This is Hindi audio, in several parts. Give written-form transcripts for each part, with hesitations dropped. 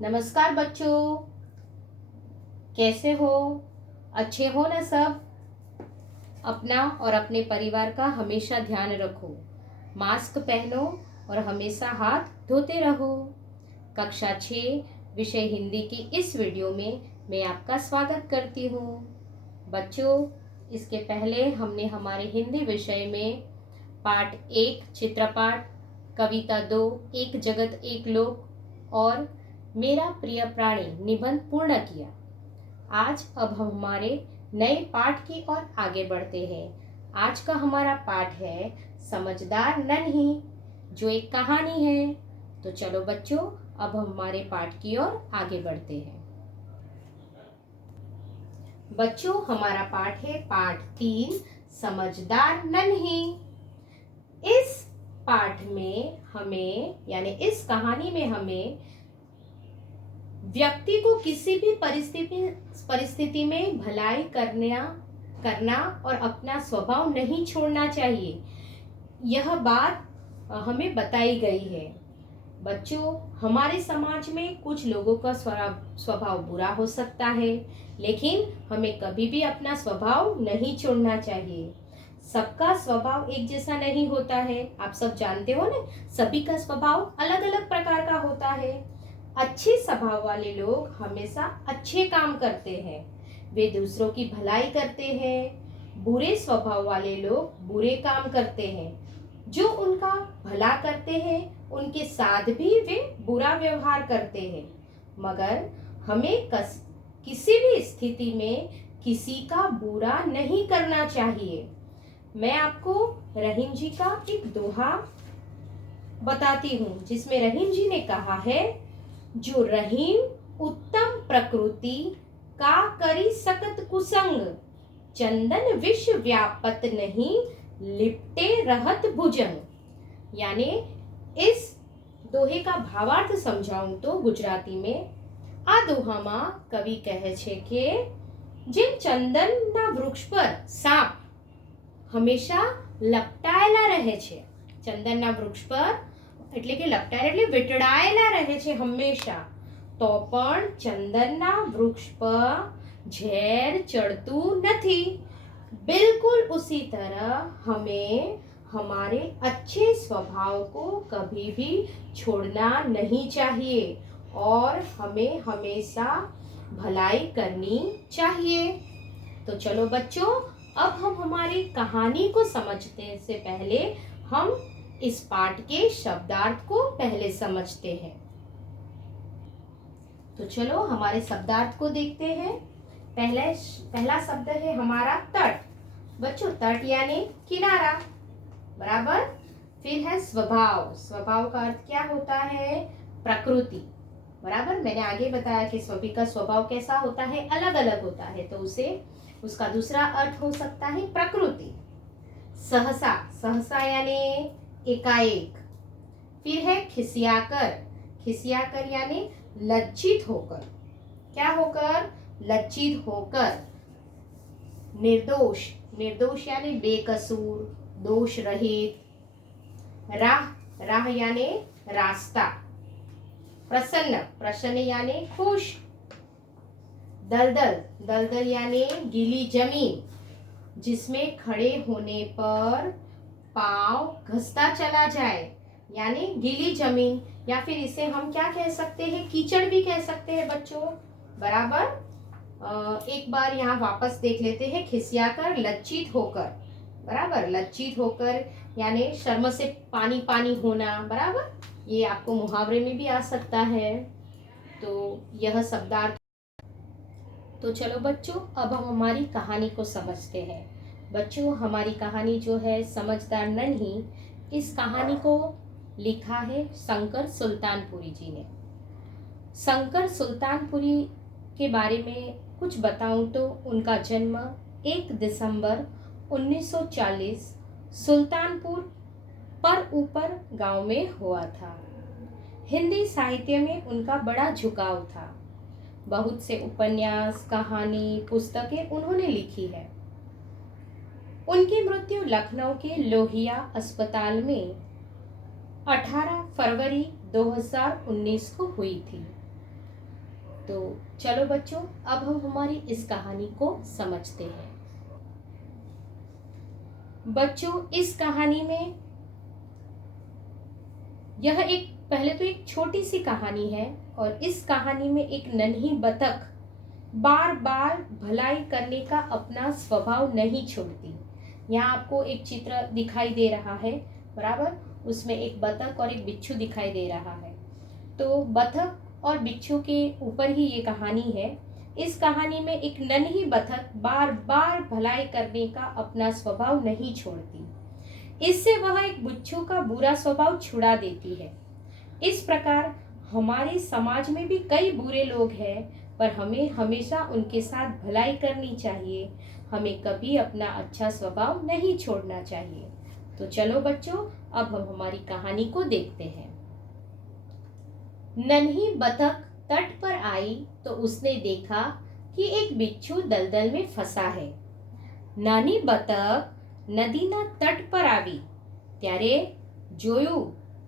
नमस्कार बच्चों, कैसे हो? अच्छे हो ना सब? अपना और अपने परिवार का हमेशा ध्यान रखो, मास्क पहनो और हमेशा हाथ धोते रहो। कक्षा 6 विषय हिंदी की इस वीडियो में मैं आपका स्वागत करती हूँ। बच्चों, इसके पहले हमने हमारे हिंदी विषय में पाठ 1 चित्रपाठ, कविता 2 एक जगत एक लोक और मेरा प्रिय प्राणी निबंध पूर्ण किया। आज अब हम हमारे नए पाठ की ओर आगे बढ़ते हैं। आज का हमारा पाठ है समझदार नन्ही, जो एक कहानी है। तो चलो बच्चों, अब हम हमारे पाठ की ओर आगे बढ़ते हैं। बच्चों, हमारा पाठ है पाठ 3 समझदार नन्ही। इस पाठ में हमें यानी इस कहानी में हमें व्यक्ति को किसी भी परिस्थिति में भलाई करना और अपना स्वभाव नहीं छोड़ना चाहिए, यह बात हमें बताई गई है। बच्चों, हमारे समाज में कुछ लोगों का स्वभाव बुरा हो सकता है, लेकिन हमें कभी भी अपना स्वभाव नहीं छोड़ना चाहिए। सबका स्वभाव एक जैसा नहीं होता है, आप सब जानते हो ना। सभी का स्वभाव अलग अलग प्रकार का होता है। अच्छे स्वभाव वाले लोग हमेशा अच्छे काम करते हैं, वे दूसरों की भलाई करते हैं। बुरे स्वभाव वाले लोग बुरे काम करते हैं, जो उनका भला करते हैं उनके साथ भी वे बुरा व्यवहार करते हैं। मगर हमें किसी भी स्थिति में किसी का बुरा नहीं करना चाहिए। मैं आपको रहीम जी का एक दोहा बताती हूँ, जिसमें रहीम जी ने कहा है, जो रहीम उत्तम प्रकृति का करी सकत कुसंग, चंदन विश्व व्यापत नहीं लिपटे रहत भुजंग। यानी इस दोहे का भावार्थ समझाऊं तो गुजराती में आ दोहामा कवि कहे छे के જેમ ચંદનના વૃક્ષ પર સાપ હંમેશા લપટાયેલા રહે છે, ચંદનના વૃક્ષ પર એટલે કે લપટાયેલા એટલે વીંટળાયેલા રહે છે હંમેશા, તો પણ ચંદનના વૃક્ષ પર ઝેર ચડતું નથી। बिल्कुल उसी तरह हमें हमारे अच्छे स्वभाव को कभी भी छोड़ना नहीं चाहिए और हमें हमेशा भलाई करनी चाहिए। तो चलो बच्चों, अब हम हमारी कहानी को समझने से पहले हम इस पाठ के शब्दार्थ को पहले समझते हैं। तो चलो हमारे शब्दार्थ को देखते हैं। पहला शब्द है हमारा तट। बच्चों, तट यानी किनारा, बराबर। फिर है स्वभाव। स्वभाव का अर्थ क्या होता है? प्रकृति, बराबर। मैंने आगे बताया कि सभी का स्वभाव कैसा होता है, अलग अलग होता है, तो उसका दूसरा अर्थ हो सकता है प्रकृति। सहसा, सहसा यानी एकाएक। फिर है खिसियाकर। खिसियाकर यानी लज्जित होकर। क्या होकर? लज्जित होकर। निर्दोष, निर्दोष यानी बेकसूर, दोष रहित। राह, राह यानी रास्ता। प्रसन्न, प्रसन्न यानी खुश। दलदल, दलदल यानी गीली जमीन, जिसमें खड़े होने पर पांव घसता चला जाए, यानी गीली जमीन। या फिर इसे हम क्या कह सकते हैं? कीचड़ भी कह सकते हैं बच्चों, बराबर। एक बार यहाँ वापस देख लेते हैं। खिसियाकर, लज्जित होकर, बराबर। लज्जित होकर यानी शर्म से पानी पानी होना, बराबर। ये आपको मुहावरे में भी आ सकता है। तो यह शब्दार्थ। तो चलो बच्चों, अब हम हमारी कहानी को समझते हैं। बच्चों, हमारी कहानी जो है समझदार नन्ही, इस कहानी को लिखा है शंकर सुल्तानपुरी जी ने। शंकर सुल्तानपुरी के बारे में कुछ बताऊं तो उनका जन्म 1 दिसंबर 1940 सुल्तानपुर पर ऊपर गांव में हुआ था। हिंदी साहित्य में उनका बड़ा झुकाव था। बहुत से उपन्यास, कहानी, पुस्तकें उन्होंने लिखी है। उनकी मृत्यु लखनऊ के लोहिया अस्पताल में 18 फरवरी 2019 को हुई थी। तो चलो बच्चों, अब हम हमारी इस कहानी को समझते हैं। बच्चों, इस कहानी में यह पहले तो एक छोटी सी कहानी है, और इस कहानी में एक नन्ही बतख बार बार भलाई करने का अपना स्वभाव नहीं छोड़ती। यहाँ आपको एक चित्र दिखाई दे रहा है, बराबर, उसमें एक बतख और एक बिच्छू दिखाई दे रहा है। तो बतख और बिच्छू के ऊपर ही ये कहानी है। इस कहानी में एक नन्ही बतख बार बार भलाई करने का अपना स्वभाव नहीं छोड़ती। इससे वह एक बिच्छू का बुरा स्वभाव छुड़ा देती है। इस प्रकार हमारे समाज में भी कई बुरे लोग हैं, पर हमें हमेशा उनके साथ भलाई करनी चाहिए। हमें कभी अपना अच्छा स्वभाव नहीं छोड़ना चाहिए। तो चलो बच्चों, अब हम हमारी कहानी को देखते हैं। नन्ही बतख तट पर आई तो उसने देखा कि एक बिच्छू दलदल में फंसा है। नानी बतख નદીના તટ પર આવી ત્યારે જોયું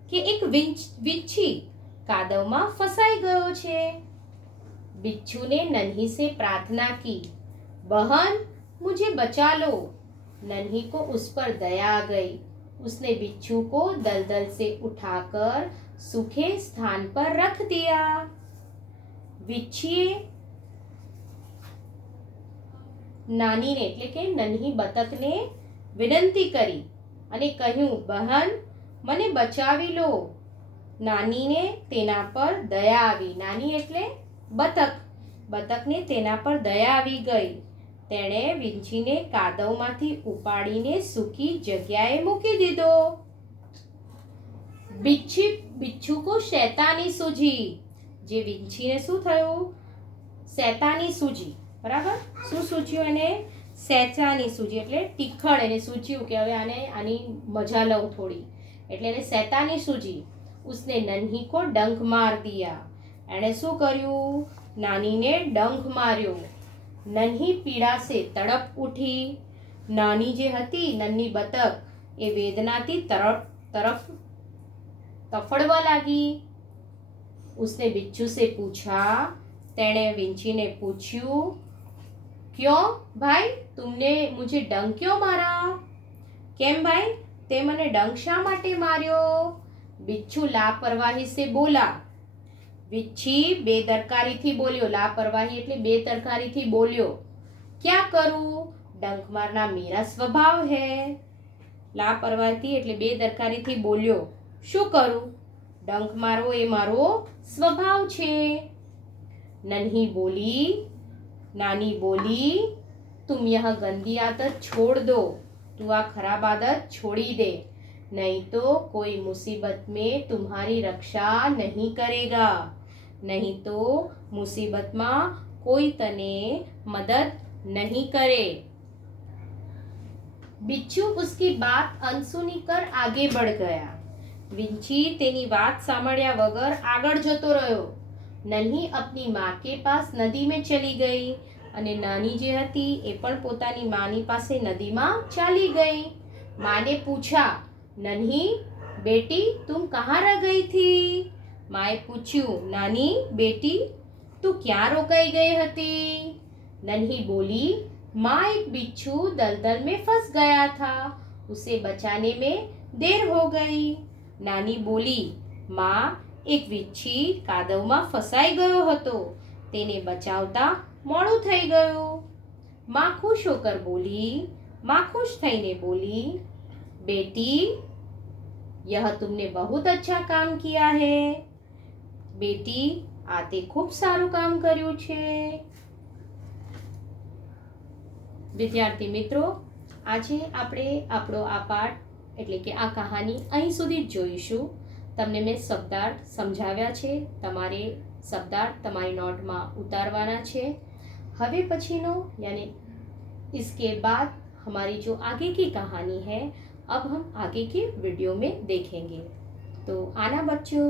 કે એક વીંછી કાદવમાં ફસાઈ ગયો છે। बिच्छू ने नन्ही से प्रार्थना की, बहन मुझे बचा लो। नन्ही को उस पर दया आ गई। उसने बिच्छू को दलदल से उठाकर सूखे स्थान पर रख दिया। વીંછીએ નાનીને એટલે કે નન્હી બતકને વિનંતી કરી અને કહ્યું, બહન મને બચાવી લો। નાનીને તેના પર દયા આવી। નાની એટલે બતક। બતકને તેના પર દયા આવી ગઈ। તેણે વીંછીને કાદવમાંથી ઉપાડીને સૂકી જગ્યાએ મૂકી દીધો। बिच्छू को शैतानी सूझी। જે વીંછીને શું થયું? શૈતાની સૂજી, બરાબર। શું સૂચ્યું એને? શેચાની સૂજી એટલે તીખણ એને સૂચ્યું કે હવે આની મજા લઉં થોડી, એટલે એને શૈતાની સૂજી। उसने नन्ही को डंक मार दिया। એણે શું કર્યું? નાનીને ડંખ માર્યો। નન્હી પીડા से તડપ ઉઠી। નાની જે હતી નન્હી બતક એ વેદનાથી તરફ તફડવા લાગી। उसने बिच्छू से पूछा, तेने विंची ने पूछ्યું, क्यों भाई तुमने मुझे डंक क्यों मारा? केम भाई ते मने डंक शा माटे मार्यो? बिच्छू लापरवाही से बोला। विच्छी बेदरकारी थी बोल्यो। लापरवाही એટલે बेदरकारी थी बोल्यो। क्या करूं? डंक मारना मेरा स्वभाव है। लापरवाही એટલે बेदरकारी थी बोल्यो, શું કરું? डंक मारो એ મારો स्वभाव छे। नन्ही बोली, नानी बोली, तुम यह गंदी आदत छोड़ दो। तू आ खराब आदत छोड़ी दे, नहीं तो कोई मुसीबत में तुम्हारी रक्षा नहीं करेगा। नहीं तो मुसीबत में कोई तने मदद नहीं करे। बिच्छू उसकी बात अनसुनी कर आगे बढ़ गया। વીંછી તેની વાત સાંભળ્યા વગર આગળ જતો રહ્યો। નન્હી अपनी माँ के पास नदी में चली गई અને નાની જે હતી એ પણ પોતાની માની પાસે નદીમાં ચાલી ગઈ। माँ ने पूछा, नन्ही बेटी तुम कहाँ रह गई थी? माए पूछ्યું, नानी बेटी तू क्या रोकाई गई हती? नन्ही बोली, माँ एक बिच्छू दलदल में फंस गया था, उसे बचाने में देर हो गई। नानी बोली, माँ एक વીંછી કાદવમાં ફસાઈ ગયો હતો, તેને બચાવતા મોડું થઈ ગયું। माँ खुश होकर बोली, माँ खुश થઈને बोली, बेटी यह तुमने बहुत अच्छा काम किया है। बेटी आ ते खूब साરું કામ કર્યું છે। વિદ્યાર્થી મિત્રો, આજે આપણે આપણો આ પાઠ એટલે કે આ કહાની અહીં સુધી જ જોઈશું। તમને મેં શબ્દાર્થ સમજાવ્યા છે, તમારે શબ્દાર્થ તમારી નોટમાં ઉતારવાના છે। હવે પછીનો यानी इसके बाद हमारी जो आगे की कहानी है, अब हम आगे के वीडियो में देखेंगे। तो आना बच्चों।